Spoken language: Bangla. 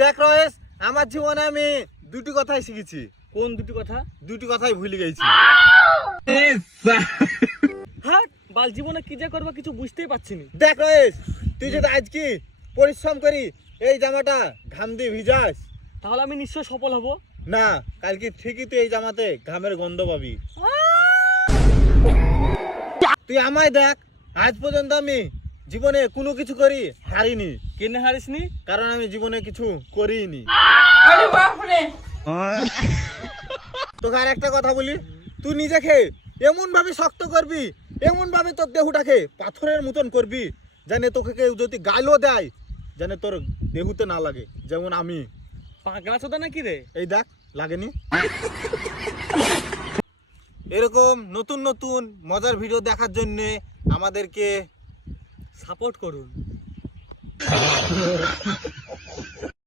দেখ রয়েস, আমার জীবনে আমি দুটি কথাই শিখেছি। কোন দুটি কথা? দুটি কথাই ভুলে গেছি। হ্যাঁ, বাল জীবনে কি যে করবো কিছু বুঝতেই পারছি না। দেখ রয়েস, তুই যদি আজকে পরিশ্রম করি এই জামাটা ঘাম দিয়ে ভিজাস, তাহলে আমি নিশ্চয় সফল হব। না কালকে ঠিকই তুই এই জামাতে ঘামের গন্ধ পাবি। তুই আমায় দেখ, আজ পর্যন্ত আমি জীবনে কোনো কিছু করি হারিনি। কেনে হারিসনি? কারণ আমি জীবনে কিছু করিনি। তোকে আর একটা কথা বলি, তুই নিজেকে এমন ভাবে শক্ত করবি, এমন ভাবে তোর দেহটাকে পাথরের মতন করবি, জানে তোকে কেউ যদি গালও দেয় জানে তোর দেহুতে না লাগে, যেমন আমি। পাগলা চোদা নাকি রে? এই দেখ, লাগেনি। এরকম নতুন নতুন মজার ভিডিও দেখার জন্য আমাদেরকে সাপোর্ট করুন।